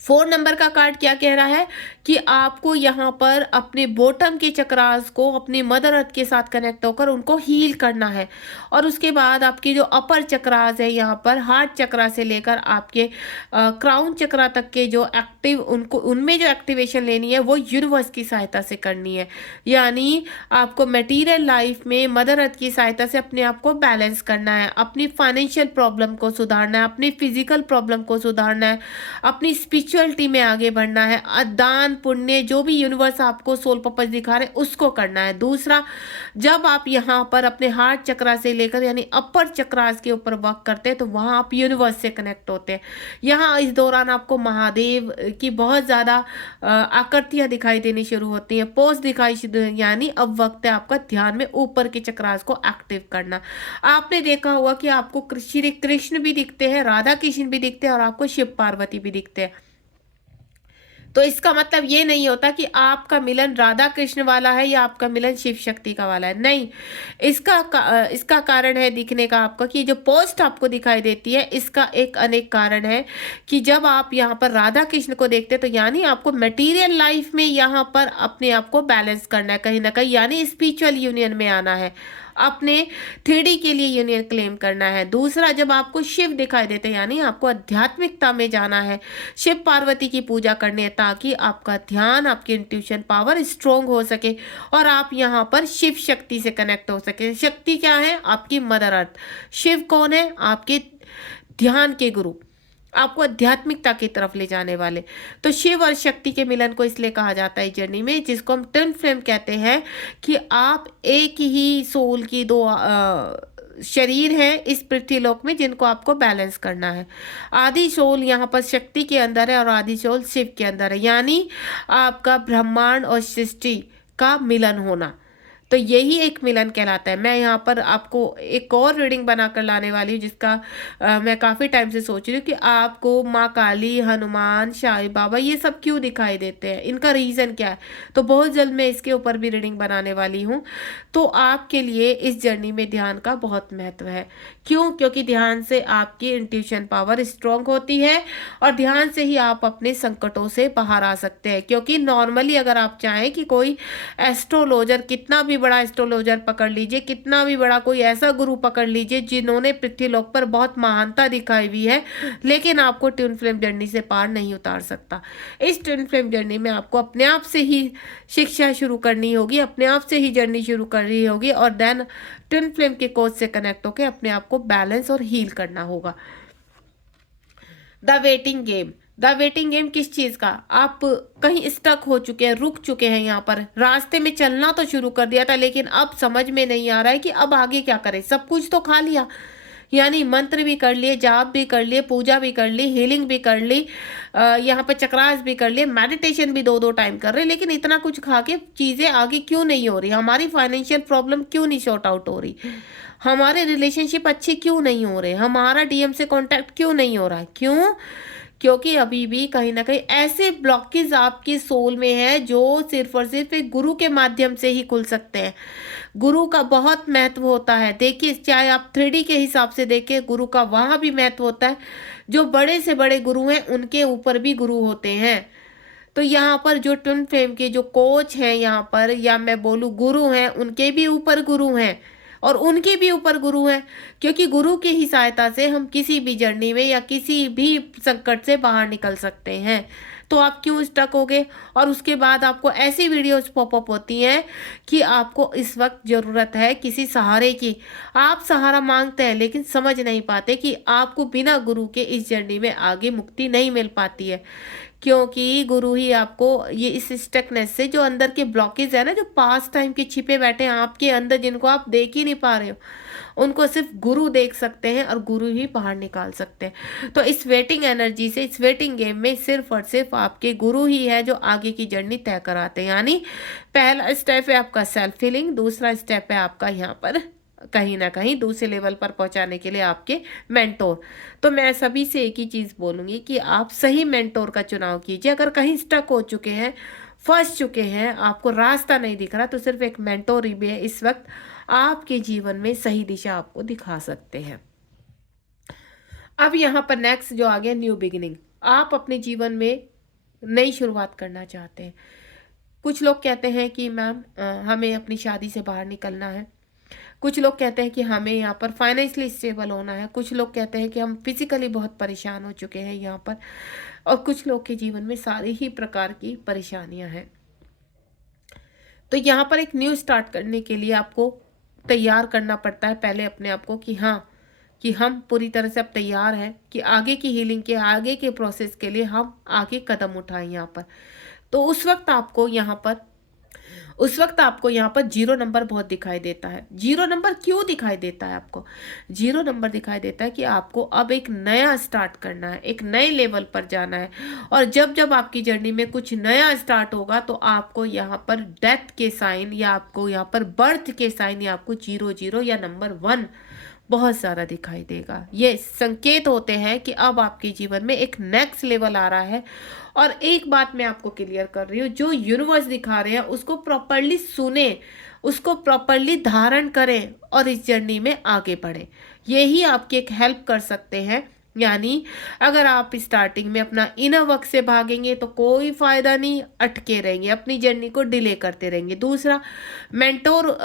4 नंबर का कार्ड क्या कह रहा है कि आपको यहाँ पर अपने बॉटम के चक्रास को अपनी मदर अर्थ के साथ कनेक्ट होकर उनको हील करना है। और उसके बाद आपकी जो अपर चक्रास है, यहाँ पर हार्ट चक्रा से लेकर आपके क्राउन चक्रा तक के जो एक्टिव, उनको उनमें जो एक्टिवेशन लेनी है वो यूनिवर्स की सहायता से करनी है। यानी आपको मटेरियल लाइफ में मदर अर्थ की सहायता से अपने आप को बैलेंस करना है, अपनी फाइनेंशियल प्रॉब्लम को सुधारना है, अपनी फिजिकल प्रॉब्लम को सुधारना है, अपनी स्पिरिचुअलिटी में आगे बढ़ना है, दान पुण्य जो भी यूनिवर्स आपको सोल पर्पस दिखा रहे उसको करना है। दूसरा, जब आप यहाँ पर अपने हार्ट चक्रा से लेकर यानी अपर चक्रास के ऊपर वर्क करते हैं, तो वहाँ आप यूनिवर्स से कनेक्ट होते हैं। यहाँ इस दौरान आपको महादेव की बहुत ज़्यादा आकृतियाँ दिखाई देनी शुरू होती हैं, पोज दिखाई, यानी अब वक्त है आपका ध्यान में ऊपर के चक्रास को एक्टिव करना। आपने देखा होगा कि आपको श्री कृष्ण भी दिखते हैं, राधा कृष्ण भी दिखते हैं, और आपको शिव पार्वती भी दिखते हैं। तो इसका मतलब ये नहीं होता कि आपका मिलन राधा कृष्ण वाला है या आपका मिलन शिव शक्ति का वाला है, नहीं। इसका कारण है दिखने का आपका कि जो पोस्ट आपको दिखाई देती है, इसका एक अनेक कारण है कि जब आप यहाँ पर राधा कृष्ण को देखते हैं, तो यानी आपको मटेरियल लाइफ में यहाँ पर अपने आप को बैलेंस करना है कहीं ना कहीं, यानी स्पिरिचुअल यूनियन में आना है, अपने 3D के लिए यूनियन क्लेम करना है। दूसरा, जब आपको शिव दिखाई देते हैं, यानी आपको आध्यात्मिकता में जाना है, शिव पार्वती की पूजा करनी है, ताकि आपका ध्यान, आपकी इंट्यूशन पावर स्ट्रोंग हो सके और आप यहाँ पर शिव शक्ति से कनेक्ट हो सके। शक्ति क्या है? आपकी मदर अर्थ। शिव कौन है? आपके ध्यान के गुरु, आपको आध्यात्मिकता की तरफ ले जाने वाले। तो शिव और शक्ति के मिलन को इसलिए कहा जाता है जर्नी में, जिसको हम ट्विन फ्लेम कहते हैं, कि आप एक ही सोल की दो शरीर है इस पृथ्वी लोक में, जिनको आपको बैलेंस करना है। आदि सोल यहाँ पर शक्ति के अंदर है और आदि सोल शिव के अंदर है, यानी आपका ब्रह्मांड और सृष्टि का मिलन होना, तो यही एक मिलन कहलाता है। मैं यहाँ पर आपको एक और रीडिंग बनाकर लाने वाली हूँ, जिसका मैं काफ़ी टाइम से सोच रही हूँ कि आपको माँ काली, हनुमान, साईं बाबा ये सब क्यों दिखाई देते हैं, इनका रीज़न क्या है। तो बहुत जल्द मैं इसके ऊपर भी रीडिंग बनाने वाली हूँ। तो आपके लिए इस जर्नी में ध्यान का बहुत महत्व है। क्यों? क्योंकि ध्यान से आपकी इंट्यूशन पावर स्ट्रॉन्ग होती है और ध्यान से ही आप अपने संकटों से बाहर आ सकते हैं। क्योंकि नॉर्मली अगर आप चाहें कि कोई एस्ट्रोलॉजर कितना भी बड़ा एस्ट्रोलॉजर पकड़ लीजिए, कितना भी बड़ा कोई ऐसा गुरु पकड़ लीजिए जिन्होंने पृथ्वीलोक पर बहुत महानता दिखाई हुई है, लेकिन आपको ट्विन फ्लेम जर्नी से पार नहीं उतार सकता। इस ट्विन फ्लेम जर्नी में आपको अपने आप से ही शिक्षा शुरू करनी होगी, अपने आप से ही जर्नी शुरू करनी होगी, और देन ट्विन फ्लेम के कोच से कनेक्ट होकर अपने आप को बैलेंस और हील करना होगा। The waiting game. The waiting game किस चीज का? आप कहीं स्टक हो चुके हैं, रुक चुके हैं, यहाँ पर रास्ते में चलना तो शुरू कर दिया था, लेकिन अब समझ में नहीं आ रहा है कि अब आगे क्या करें। सब कुछ तो खा लिया, यानी मंत्र भी कर लिए, जाप भी कर लिए, पूजा भी कर ली, हीलिंग भी कर ली, यहाँ पर चक्रास भी कर लिए, मेडिटेशन भी 2-2 टाइम कर रहे, लेकिन इतना कुछ खा के चीजें आगे क्यों नहीं हो रही? हमारी फाइनेंशियल प्रॉब्लम क्यों नहीं सॉर्ट आउट हो रही? हमारे रिलेशनशिप अच्छे क्यों नहीं हो रहे? हमारा डीएम से कांटेक्ट क्यों नहीं हो रहा है? क्यों? क्योंकि अभी भी कहीं ना कहीं ऐसे ब्लॉकेज आपकी सोल में है जो सिर्फ और सिर्फ एक गुरु के माध्यम से ही खुल सकते हैं। गुरु का बहुत महत्व होता है। देखिए, चाहे आप 3D के हिसाब से देखें, गुरु का वहां भी महत्व होता है। जो बड़े से बड़े गुरु हैं उनके ऊपर भी गुरु होते हैं। तो यहाँ पर जो ट्विन फ्लेम के जो कोच हैं यहाँ पर, या मैं बोलूँ गुरु हैं, उनके भी ऊपर गुरु हैं और उनके भी ऊपर गुरु हैं, क्योंकि गुरु की ही सहायता से हम किसी भी जर्नी में या किसी भी संकट से बाहर निकल सकते हैं। तो आप क्यों स्टक हो गए? और उसके बाद आपको ऐसी वीडियोस पॉपअप होती हैं कि आपको इस वक्त ज़रूरत है किसी सहारे की। आप सहारा मांगते हैं लेकिन समझ नहीं पाते कि आपको बिना गुरु के इस जर्नी में आगे मुक्ति नहीं मिल पाती है, क्योंकि गुरु ही आपको ये इस स्टकनेस से, जो अंदर के ब्लॉकेज है ना, जो पास टाइम के छिपे बैठे हैं आपके अंदर, जिनको आप देख ही नहीं पा रहे हो, उनको सिर्फ गुरु देख सकते हैं और गुरु ही बाहर निकाल सकते हैं। तो इस वेटिंग एनर्जी से, इस वेटिंग गेम में सिर्फ और सिर्फ आपके गुरु ही है जो आगे की जर्नी तय कराते हैं। यानी पहला स्टेप है आपका सेल्फ हीलिंग, दूसरा स्टेप है आपका यहाँ पर कहीं ना कहीं दूसरे लेवल पर पहुंचाने के लिए आपके मेंटोर। तो मैं सभी से एक ही चीज़ बोलूँगी कि आप सही मेंटोर का चुनाव कीजिए। अगर कहीं स्टक हो चुके हैं, फंस चुके हैं, आपको रास्ता नहीं दिख रहा, तो सिर्फ एक मेंटोर ही भी है इस वक्त आपके जीवन में सही दिशा आपको दिखा सकते हैं। अब यहाँ पर नेक्स्ट जो आ गया, न्यू बिगिनिंग। आप अपने जीवन में नई शुरुआत करना चाहते हैं। कुछ लोग कहते हैं कि मैम हमें अपनी शादी से बाहर निकलना है, कुछ लोग कहते हैं कि हमें यहाँ पर फाइनेंशियली स्टेबल होना है, कुछ लोग कहते हैं कि हम फिजिकली बहुत परेशान हो चुके हैं यहाँ पर, और कुछ लोग के जीवन में सारी ही प्रकार की परेशानियाँ हैं। तो यहाँ पर एक न्यू स्टार्ट करने के लिए आपको तैयार करना पड़ता है पहले अपने आप को, कि हाँ, कि हम पूरी तरह से अब तैयार हैं कि आगे की हीलिंग के, आगे के प्रोसेस के लिए हम आगे कदम उठाएं यहाँ पर। तो उस वक्त आपको यहाँ पर 0 नंबर बहुत दिखाई देता है। 0 नंबर क्यों दिखाई देता है आपको? 0 नंबर दिखाई देता है कि आपको अब एक नया स्टार्ट करना है, एक नए लेवल पर जाना है, और जब जब आपकी जर्नी में कुछ नया स्टार्ट होगा तो आपको यहाँ पर डेथ के साइन, या आपको यहाँ पर बर्थ के साइन, या आपको 0-0 या नंबर 1 बहुत ज़्यादा दिखाई देगा। ये संकेत होते हैं कि अब आपके जीवन में एक नेक्स्ट लेवल आ रहा है। और एक बात मैं आपको क्लियर कर रही हूँ, जो यूनिवर्स दिखा रहे हैं उसको प्रॉपरली सुने, उसको प्रॉपरली धारण करें और इस जर्नी में आगे बढ़ें। यही आपकी एक हेल्प कर सकते हैं। यानी अगर आप स्टार्टिंग में अपना इनर वर्क से भागेंगे तो कोई फायदा नहीं, अटके रहेंगे, अपनी जर्नी को डिले करते रहेंगे। दूसरा, मेंटोर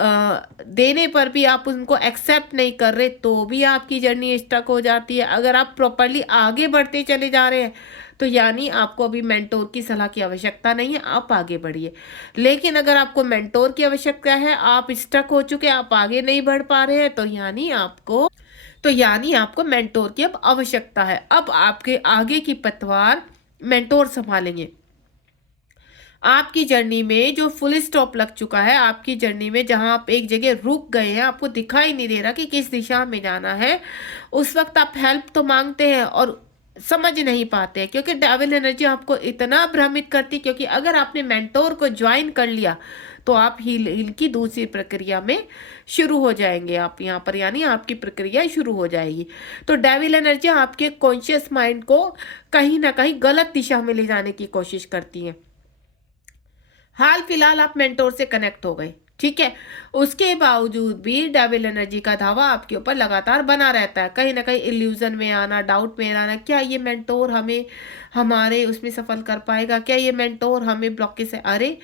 देने पर भी आप उनको एक्सेप्ट नहीं कर रहे तो भी आपकी जर्नी स्टक हो जाती है। अगर आप प्रॉपरली आगे बढ़ते चले जा रहे हैं तो यानी आपको अभी मेंटोर की सलाह की आवश्यकता नहीं है, आप आगे बढ़िए। लेकिन अगर आपको मेंटोर की आवश्यकता है, आप स्टक हो चुके, आप आगे नहीं बढ़ पा रहे हैं, तो यानी आपको मेंटोर की अब आवश्यकता है। अब आपके आगे की पतवार मेंटोर संभालेंगे। आपकी जर्नी में जो फुल स्टॉप लग चुका है, आपकी जर्नी में जहां आप एक जगह रुक गए हैं, आपको दिखाई नहीं दे रहा कि किस दिशा में जाना है, उस वक्त आप हेल्प तो मांगते हैं और समझ नहीं पाते हैं, क्योंकि डेविल एनर्जी आपको इतना भ्रमित करती। क्योंकि अगर आपने मेंटोर को ज्वाइन कर लिया तो आप हील की दूसरी प्रक्रिया में शुरू हो जाएंगे आप यहाँ पर, यानी आपकी प्रक्रिया शुरू हो जाएगी। तो डेविल एनर्जी आपके कॉन्शियस माइंड को कहीं ना कहीं गलत दिशा में ले जाने की कोशिश करती है। हाल फिलहाल आप मेंटोर से कनेक्ट हो गए, ठीक है, उसके बावजूद भी डेविल एनर्जी का धावा आपके ऊपर लगातार बना रहता है। कहीं ना कहीं इल्यूजन में आना, डाउट में आना, क्या ये मेंटोर हमें हमारे उसमें सफल कर पाएगा, क्या ये मेंटोर हमें ब्लॉकेज से, अरे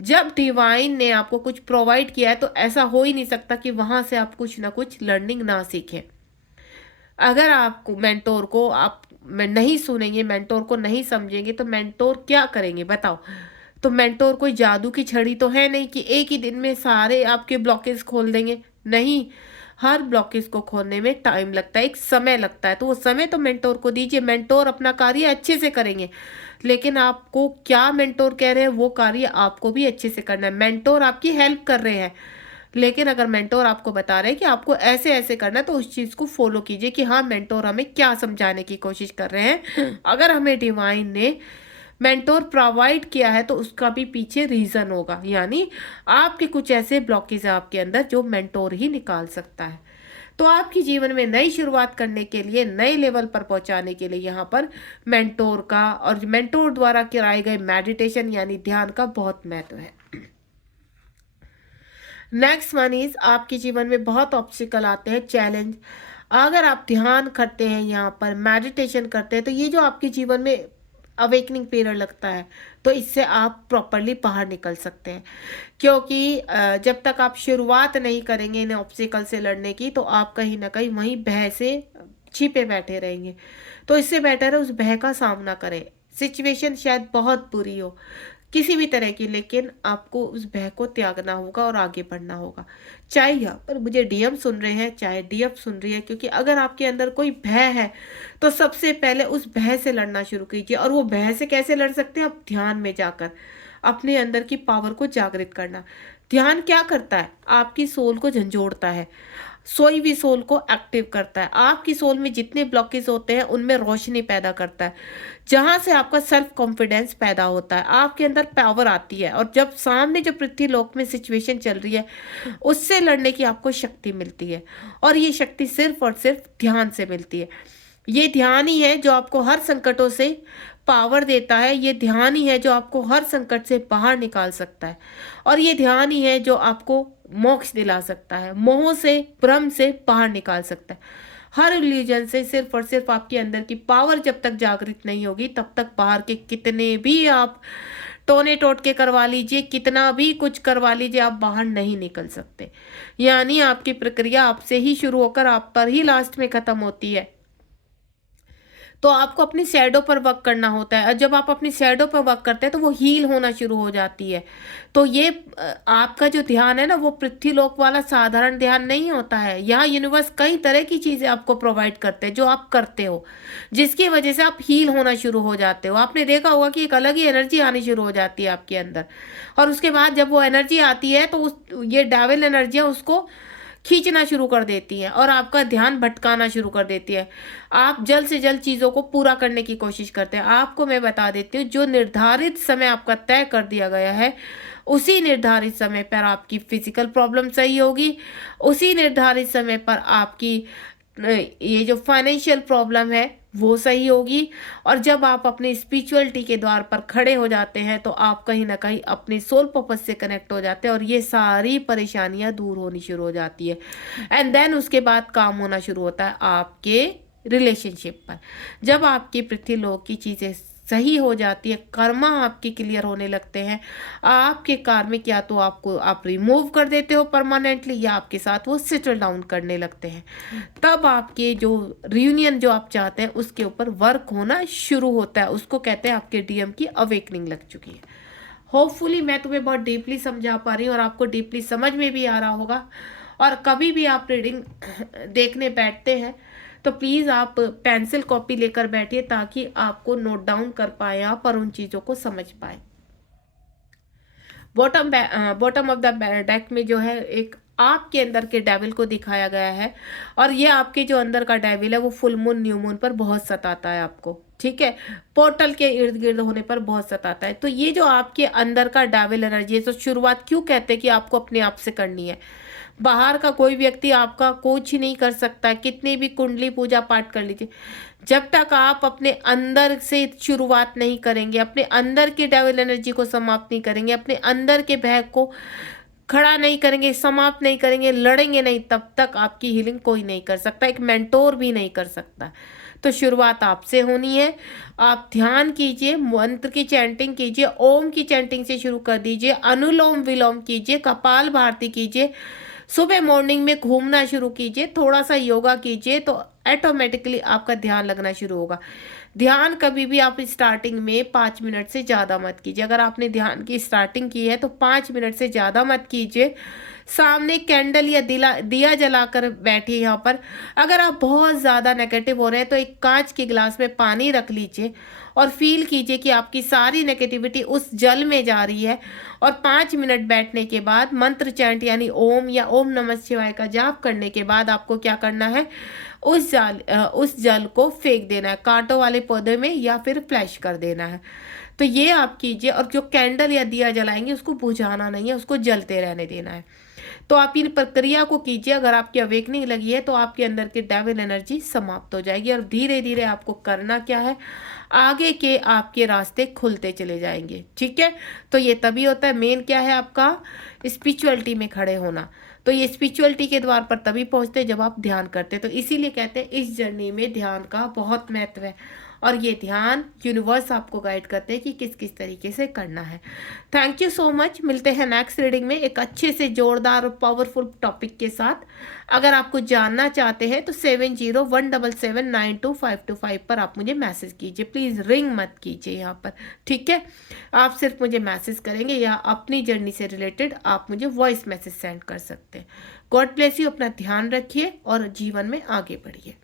जब डिवाइन ने आपको कुछ प्रोवाइड किया है तो ऐसा हो ही नहीं सकता कि वहां से आप कुछ ना कुछ लर्निंग ना सीखें। अगर आपको मेंटोर को आप नहीं सुनेंगे, मेंटोर को नहीं समझेंगे, तो मेंटोर क्या करेंगे बताओ। तो मेंटोर कोई जादू की छड़ी तो है नहीं कि एक ही दिन में सारे आपके ब्लॉकेज खोल देंगे। नहीं, हर ब्लॉकेज को खोलने में टाइम लगता है, एक समय लगता है। तो वो समय तो मेंटोर को दीजिए, मेंटोर अपना कार्य अच्छे से करेंगे। लेकिन आपको क्या मेंटोर कह रहे हैं वो कार्य आपको भी अच्छे से करना है। मेंटोर आपकी हेल्प कर रहे हैं, लेकिन अगर मेंटोर आपको बता रहे हैं कि आपको ऐसे ऐसे करना है तो उस चीज़ को फॉलो कीजिए कि हाँ मेंटोर हमें क्या समझाने की कोशिश कर रहे हैं। अगर हमें डिवाइन ने मेंटोर प्रोवाइड किया है तो उसका भी पीछे रीज़न होगा, यानी आपके कुछ ऐसे ब्लॉकेज है आपके अंदर जो मेंटोर ही निकाल सकता है। तो आपकी जीवन में नई शुरुआत करने के लिए, नए लेवल पर पहुंचाने के लिए यहाँ पर मेंटोर का और मेंटोर द्वारा कराए गए मेडिटेशन यानी ध्यान का बहुत महत्व है। नेक्स्ट वन इज, आपके जीवन में बहुत ऑब्स्टिकल आते हैं, चैलेंज। अगर आप ध्यान करते हैं, यहाँ पर मेडिटेशन करते हैं, तो ये जो आपके जीवन में अवेकनिंग पीरियड लगता है तो इससे आप प्रॉपरली बाहर निकल सकते हैं। क्योंकि जब तक आप शुरुआत नहीं करेंगे इन ऑब्स्टिकल से लड़ने की तो आप कहीं ना कहीं वहीं भय से छिपे बैठे रहेंगे। तो इससे बेटर है उस भय का सामना करें। सिचुएशन शायद बहुत बुरी हो किसी भी तरह की, लेकिन आपको उस भय को त्यागना होगा और आगे बढ़ना होगा। चाहे यहाँ पर मुझे डीएम सुन रहे हैं, चाहे डीएफ सुन रही है, क्योंकि अगर आपके अंदर कोई भय है तो सबसे पहले उस भय से लड़ना शुरू कीजिए। और वो भय से कैसे लड़ सकते हैं? आप ध्यान में जाकर अपने अंदर की पावर को जागृत करना। ध्यान क्या करता है? आपकी सोल को झंझोड़ता है, सोई भी सोल को एक्टिव करता है। आपकी सोल में जितने ब्लॉकेज होते हैं उनमें रोशनी पैदा करता है, जहां से आपका सेल्फ कॉन्फिडेंस पैदा होता है, आपके अंदर पावर आती है। और जब सामने जो पृथ्वी लोक में सिचुएशन चल रही है उससे लड़ने की आपको शक्ति मिलती है। और ये शक्ति सिर्फ और सिर्फ ध्यान से मिलती है। ये ध्यान ही है जो आपको हर संकटों से पावर देता है। ये ध्यान ही है जो आपको हर संकट से बाहर निकाल सकता है। और ये ध्यान ही है जो आपको मोक्ष दिला सकता है, मोह से, भ्रम से बाहर निकाल सकता है। हर रिलीजन से सिर्फ और सिर्फ आपके अंदर की पावर जब तक जागृत नहीं होगी तब तक बाहर के कितने भी आप टोने टोटके करवा लीजिए, कितना भी कुछ करवा लीजिए, आप बाहर नहीं निकल सकते। यानी आपकी प्रक्रिया आपसे ही शुरू होकर आप पर ही लास्ट में खत्म होती है। तो आपको अपनी शैडो पर वर्क करना होता है। और जब आप अपनी शैडो पर वर्क करते हैं तो वो हील होना शुरू हो जाती है। तो ये आपका जो ध्यान है ना वो पृथ्वी लोक वाला साधारण ध्यान नहीं होता है। यहाँ यूनिवर्स कई तरह की चीज़ें आपको प्रोवाइड करते हैं जो आप करते हो, जिसकी वजह से आप हील होना शुरू हो जाते हो। आपने देखा होगा कि एक अलग ही एनर्जी आनी शुरू हो जाती है आपके अंदर। और उसके बाद जब वो एनर्जी आती है तो ये डेविल एनर्जियाँ उसको खींचना शुरू कर देती हैं और आपका ध्यान भटकाना शुरू कर देती है। आप जल्द से जल्द चीज़ों को पूरा करने की कोशिश करते हैं। आपको मैं बता देती हूँ, जो निर्धारित समय आपका तय कर दिया गया है उसी निर्धारित समय पर आपकी फिजिकल प्रॉब्लम सही होगी, उसी निर्धारित समय पर आपकी ये जो फाइनेंशियल प्रॉब्लम है वो सही होगी। और जब आप अपनी स्पिरिचुअलिटी के द्वार पर खड़े हो जाते हैं तो आप कहीं ना कहीं अपने सोल पर्पस से कनेक्ट हो जाते हैं और ये सारी परेशानियां दूर होनी शुरू हो जाती है। एंड देन उसके बाद काम होना शुरू होता है आपके रिलेशनशिप पर। जब आपकी पृथ्वी लोक की चीज़ें सही हो जाती है, कर्मा आपके क्लियर होने लगते हैं, आपके कार्मिक या तो आपको आप रिमूव कर देते हो परमानेंटली या आपके साथ वो सेटल डाउन करने लगते हैं, तब आपके जो रियूनियन जो आप चाहते हैं उसके ऊपर वर्क होना शुरू होता है। उसको कहते हैं आपके डीएम की अवेकनिंग लग चुकी है। होपफुली मैं तुम्हें बहुत डीपली समझा पा रही हूँ और आपको डीपली समझ में भी आ रहा होगा। और कभी भी आप रीडिंग देखने बैठते हैं तो प्लीज़ आप पेंसिल कॉपी लेकर बैठिए ताकि आपको नोट डाउन कर पाए आप और उन चीज़ों को समझ पाए। बॉटम ऑफ द डेक में जो है एक आपके अंदर के डेविल को दिखाया गया है। और ये आपके जो अंदर का डेविल है वो फुल मून न्यू मून पर बहुत सताता है आपको, ठीक है, पोर्टल के इर्द गिर्द होने पर बहुत सताता है। तो ये जो आपके अंदर का डेविल एनर्जी है, तो शुरुआत क्यों कहते हैं कि आपको अपने आप से करनी है। बाहर का कोई व्यक्ति आपका कुछ नहीं कर सकता है, कितनी भी कुंडली पूजा पाठ कर लीजिए, जब तक आप अपने अंदर से शुरुआत नहीं करेंगे, अपने अंदर की डेविल एनर्जी को समाप्त नहीं करेंगे, अपने अंदर के भय को खड़ा नहीं करेंगे, समाप्त नहीं करेंगे, लड़ेंगे नहीं, तब तक आपकी हीलिंग कोई नहीं कर सकता, एक मेंटोर भी नहीं कर सकता। तो शुरुआत आपसे होनी है। आप ध्यान कीजिए, मंत्र की चैंटिंग कीजिए, ओम की चैंटिंग से शुरू कर दीजिए, अनुलोम विलोम कीजिए, कपाल भारती कीजिए, सुबह मॉर्निंग में घूमना शुरू कीजिए, थोड़ा सा योगा कीजिए, तो ऑटोमेटिकली आपका ध्यान लगना शुरू होगा। ध्यान कभी भी आप स्टार्टिंग में 5 मिनट से ज़्यादा मत कीजिए। अगर आपने ध्यान की स्टार्टिंग की है तो 5 मिनट से ज़्यादा मत कीजिए। सामने कैंडल या दिया जलाकर बैठिए यहाँ पर। अगर आप बहुत ज़्यादा नेगेटिव हो रहे हैं तो एक कांच के गिलास में पानी रख लीजिए और फील कीजिए कि आपकी सारी नेगेटिविटी उस जल में जा रही है। और 5 मिनट बैठने के बाद मंत्र चैंट यानी ओम या ओम नमः शिवाय का जाप करने के बाद आपको क्या करना है, उस जल को फेंक देना है कांटों वाले पौधे में या फिर फ्लैश कर देना है। तो ये आप कीजिए। और जो कैंडल या दिया जलाएंगे उसको बुझाना नहीं है, उसको जलते रहने देना है। तो आप इन प्रक्रिया को कीजिए। अगर आपकी अवेकनिंग लगी है तो आपके अंदर की डेविल एनर्जी समाप्त हो जाएगी और धीरे धीरे आपको करना क्या है, आगे के आपके रास्ते खुलते चले जाएंगे। ठीक है, तो ये तभी होता है। मेन क्या है आपका, स्पिरिचुअलिटी में खड़े होना। तो ये स्पिरिचुअलिटी के द्वार पर तभी पहुंचते जब आप ध्यान करते। तो इसीलिए कहते हैं इस जर्नी में ध्यान का बहुत महत्व है और ये ध्यान यूनिवर्स आपको गाइड करते हैं कि किस किस तरीके से करना है। Thank you so much. मिलते हैं नेक्स्ट रीडिंग में एक अच्छे से जोरदार और पावरफुल टॉपिक के साथ। अगर आपको जानना चाहते हैं तो 7017792525 पर आप मुझे मैसेज कीजिए। प्लीज़ रिंग मत कीजिए यहाँ पर, ठीक है। आप सिर्फ मुझे मैसेज करेंगे या अपनी जर्नी से रिलेटेड आप मुझे वॉइस मैसेज सेंड कर सकते हैं। God bless you. अपना ध्यान रखिए और जीवन में आगे बढ़िए।